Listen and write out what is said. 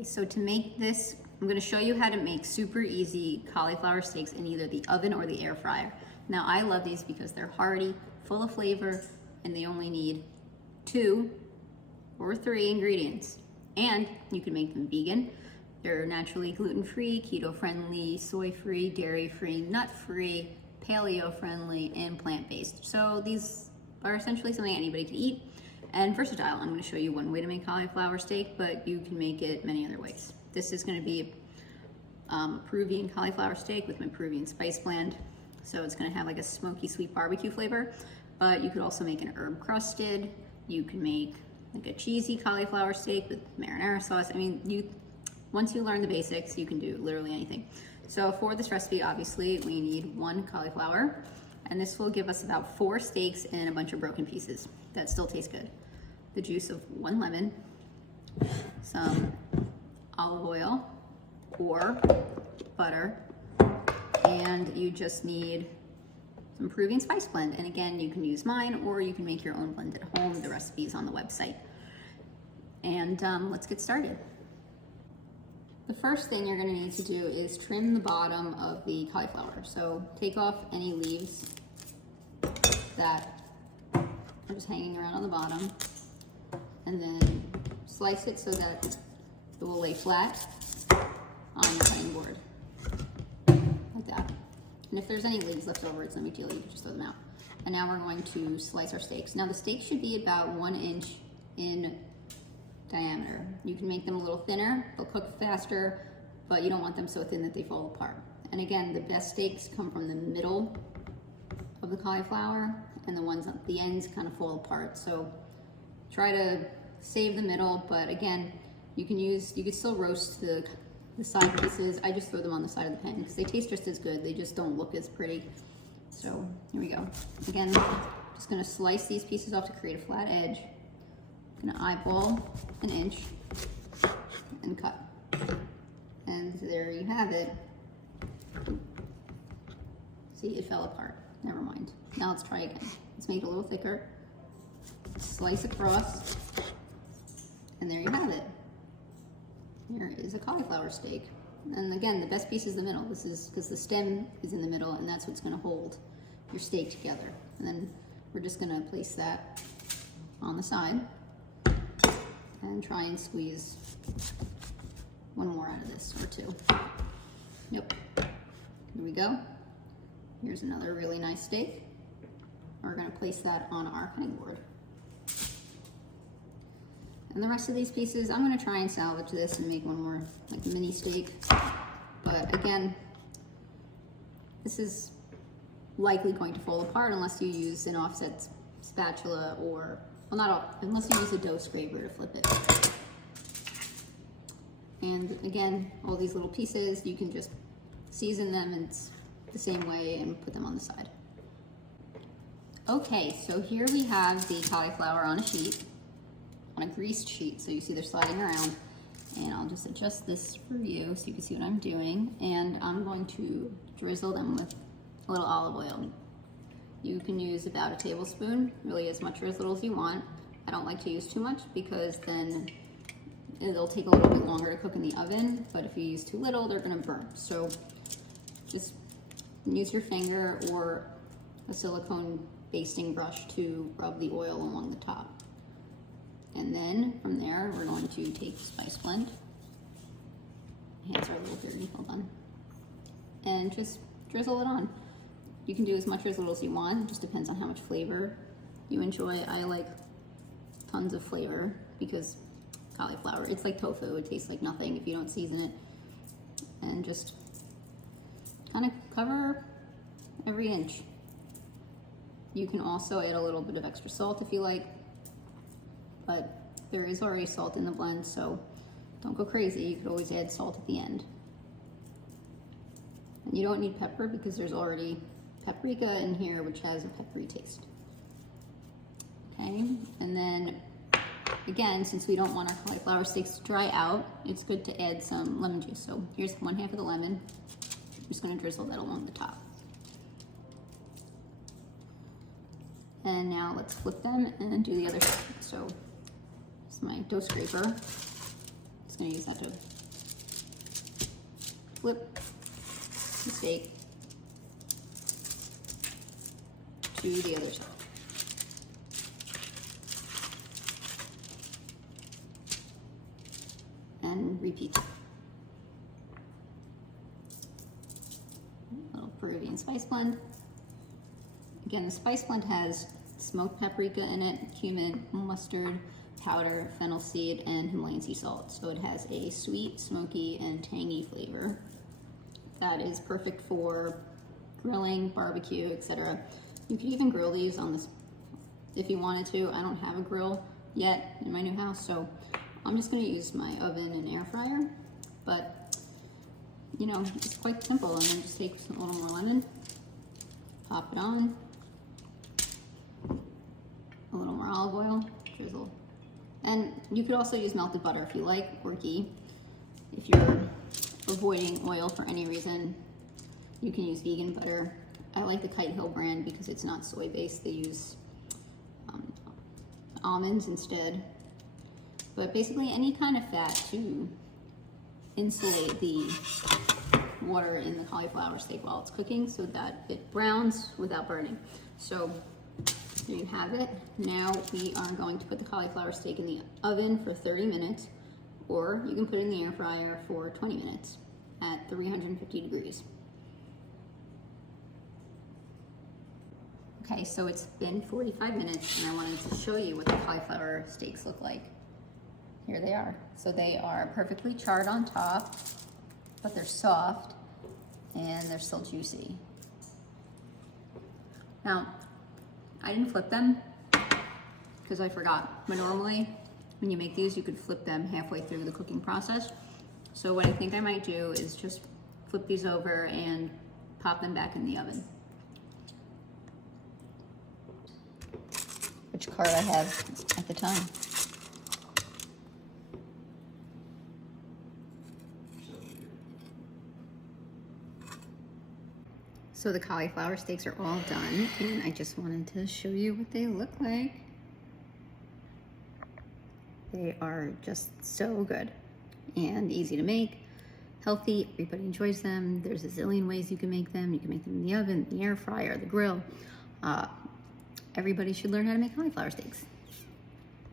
Okay, so to make this, I'm gonna show you how to make super easy cauliflower steaks in either the oven or the air fryer. Now I love these because they're hearty, full of flavor, and they only need 2 or 3 ingredients. And you can make them vegan. They're naturally gluten-free, keto-friendly, soy-free, dairy-free, nut-free, paleo-friendly, and plant-based. So these are essentially something anybody can eat and versatile. I'm going to show you one way to make cauliflower steak, but you can make it many other ways. This is going to be Peruvian cauliflower steak with my Peruvian spice blend. So it's going to have like a smoky sweet barbecue flavor, but you could also make an herb crusted. You can make like a cheesy cauliflower steak with marinara sauce. I mean, once you learn the basics, you can do literally anything. So for this recipe, obviously, we need 1 cauliflower, and this will give us about 4 steaks and a bunch of broken pieces that still taste good. The juice of 1 lemon, some olive oil or butter, and you just need some Peruvian spice blend. And again, you can use mine or you can make your own blend at home. The recipe is on the website. And let's get started. The first thing you're gonna need to do is trim the bottom of the cauliflower. So take off any leaves that are just hanging around on the bottom, and then slice it so that it will lay flat on your cutting board, like that. And if there's any leaves left over, it's no big deal, you can just throw them out. And now we're going to slice our steaks. Now the steaks should be about 1 inch in diameter. You can make them a little thinner, they'll cook faster, but you don't want them so thin that they fall apart. And again, the best steaks come from the middle of the cauliflower, and the ones at the ends kind of fall apart. So try to save the middle, but again, you could still roast the side pieces. I just throw them on the side of the pan because they taste just as good, they just don't look as pretty. So here we go. Again, just gonna slice these pieces off to create a flat edge. I'm gonna eyeball 1 inch and cut. And there you have it. See, it fell apart. Never mind. Now let's try again. Let's make it a little thicker. Slice across. And there you have it. Here is a cauliflower steak. And again, the best piece is the middle. This is because the stem is in the middle, and that's what's gonna hold your steak together. And then we're just gonna place that on the side and try and squeeze 1 more out of this, or 2. Yep, here we go. Here's another really nice steak. We're gonna place that on our cutting board. And the rest of these pieces, I'm gonna try and salvage this and make 1 more like mini steak. But again, this is likely going to fall apart unless you use an offset spatula, or, well, not all, unless you use a dough scraper to flip it. And again, all these little pieces, you can just season them in the same way and put them on the side. Okay, so here we have the cauliflower on a sheet, on a greased sheet, so you see they're sliding around. And I'll just adjust this for you so you can see what I'm doing. And I'm going to drizzle them with a little olive oil. You can use about 1 tablespoon, really as much or as little as you want. I don't like to use too much because then it'll take a little bit longer to cook in the oven, but if you use too little, they're gonna burn. So just use your finger or a silicone basting brush to rub the oil along the top. And then from there, we're going to take the spice blend. Hands are a little dirty, hold on. And just drizzle it on. You can do as much or as little as you want, it just depends on how much flavor you enjoy. I like tons of flavor because cauliflower, it's like tofu, it tastes like nothing if you don't season it. And just kind of cover every inch. You can also add a little bit of extra salt if you like, but there is already salt in the blend, so don't go crazy. You could always add salt at the end. And you don't need pepper because there's already paprika in here, which has a peppery taste. Okay, and then again, since we don't want our cauliflower steaks to dry out, it's good to add some lemon juice. So here's 1/2 of the lemon. I'm just gonna drizzle that along the top. And now let's flip them and do the other side. So it's my dough scraper. Just gonna use that to flip the steak to the other side. And repeat. A little Peruvian spice blend. Again, the spice blend has smoked paprika in it, cumin, mustard powder, fennel seed, and Himalayan sea salt. So it has a sweet, smoky, and tangy flavor that is perfect for grilling, barbecue, etc. You could even grill these on this if you wanted to. I don't have a grill yet in my new house, so I'm just going to use my oven and air fryer. But you know, it's quite simple. And then just take a little more lemon, pop it on, a little more olive oil, drizzle. And you could also use melted butter if you like, or ghee. If you're avoiding oil for any reason, you can use vegan butter. I like the Kite Hill brand because it's not soy based. They use almonds instead. But basically any kind of fat to insulate the water in the cauliflower steak while it's cooking so that it browns without burning. So there you have it. Now we are going to put the cauliflower steak in the oven for 30 minutes, or you can put it in the air fryer for 20 minutes at 350 degrees. Okay, so it's been 45 minutes and I wanted to show you what the cauliflower steaks look like. Here they are. So they are perfectly charred on top, but they're soft and they're still juicy. Now, I didn't flip them because I forgot, but normally when you make these, you could flip them halfway through the cooking process. So what I think I might do is just flip these over and pop them back in the oven. Which card I have at the time. So the cauliflower steaks are all done, and I just wanted to show you what they look like. They are just so good and easy to make, healthy, everybody enjoys them. There's a zillion ways you can make them. You can make them in the oven, the air fryer, the grill. Everybody should learn how to make cauliflower steaks.